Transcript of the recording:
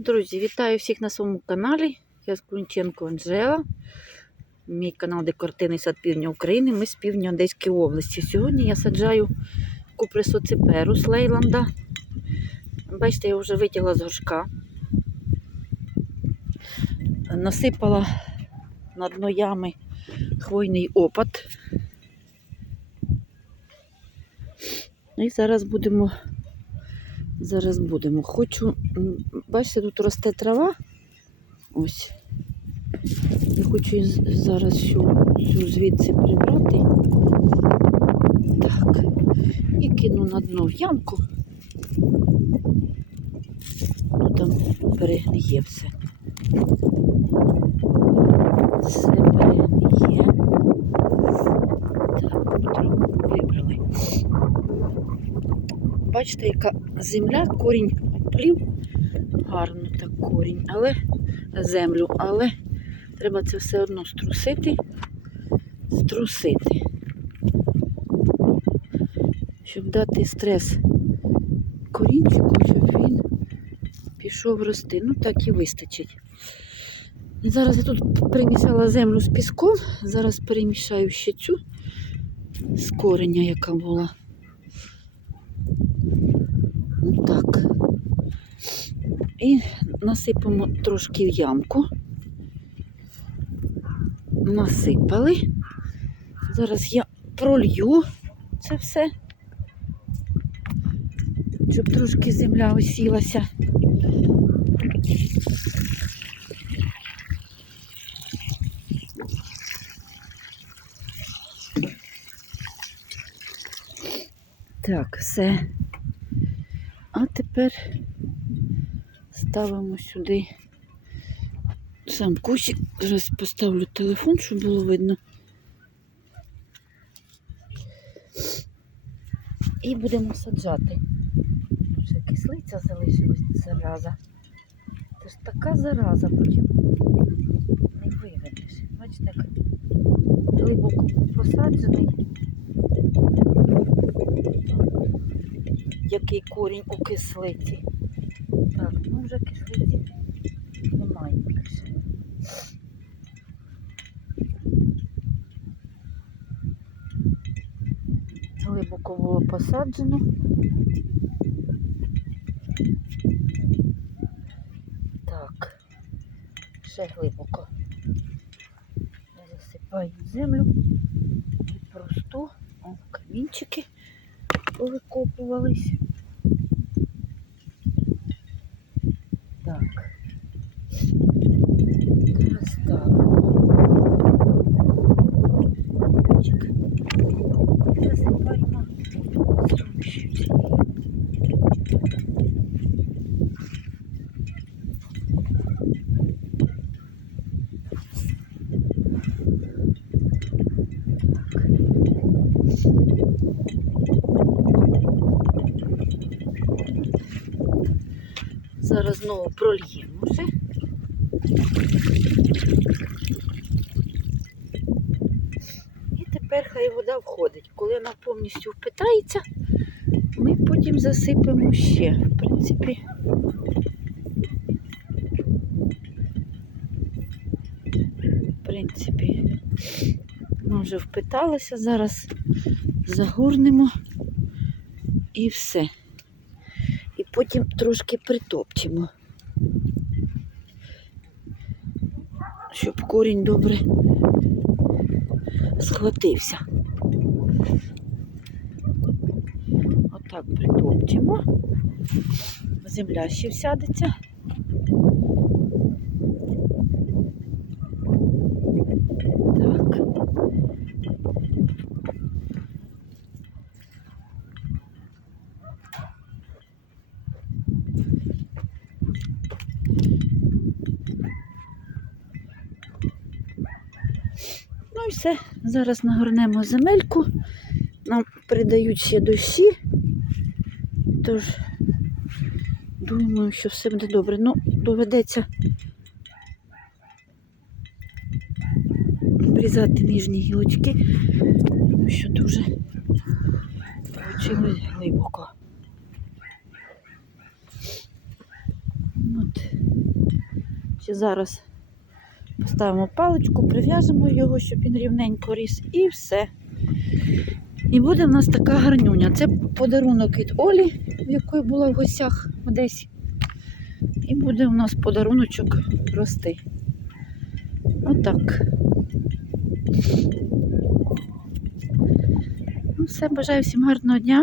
Друзі, вітаю всіх на своєму каналі. Я з Клунченко Анжела. Мій канал Декоративний сад Півдня України. Ми з півдня Одеської області. Сьогодні я саджаю куприсоциперу з Лейланда. Бачите, я вже витягла з горшка. Насипала на дно ями хвойний опад. І зараз будемо Зараз будемо. Хочу, бачите, тут росте трава. Ось. Я хочу зараз всю, всю звідси прибрати. Так. І кину на дно в ямку. Ну там перегниє все. Все перегниє. Бачите, яка земля, корінь оплів. Гарно так корінь, але землю, але треба це все одно струсити, струсити, щоб дати стрес корінчику, щоб він пішов рости. Ну так і вистачить. Зараз я тут примісила землю з піском, зараз перемішаю ще цю з кореня, яка була. Так. І насипемо трошки в ямку. Насипали. Зараз я пролью це все, щоб трошки земля осілася. Так, все. А тепер ставимо сюди сам кущик. Зараз поставлю телефон, щоб було видно. І будемо саджати. Ще кислиця залишилась зараза. Це ж така зараза, потім не виведеш. Бачите, як глибоко посаджений. Який корінь у кислиці. Так, ну вже кислиці немає більше. Глибоко було посаджено. Так, ще глибоко. Я засипаю землю і просто о, камінчики повикопувались. Так. Зараз. І Засипаємо сумішю Зараз знову прольємо все. І тепер хай вода входить. Коли вона повністю впитається, ми потім засипемо ще. В принципі, в принципі, ми вже впиталися, зараз загорнемо і все потім трошки притопчемо, щоб корінь добре схватився. Отак притопчемо. Земля ще всядеться. Так. Ну і все. Зараз нагорнемо земельку. Нам придають ще дощі. Тож думаю, що все буде добре. Ну, доведеться обрізати ніжні гілочки, тому що дуже вийшло глибоко. От. Ще зараз поставимо паличку, прив'яжемо його, щоб він рівненько ріс, і все. І буде в нас така гарнюня. Це подарунок від Олі, в якої була в гостях в Одесі. І буде у нас подаруночок рости. Отак. Ну, все, бажаю всім гарного дня.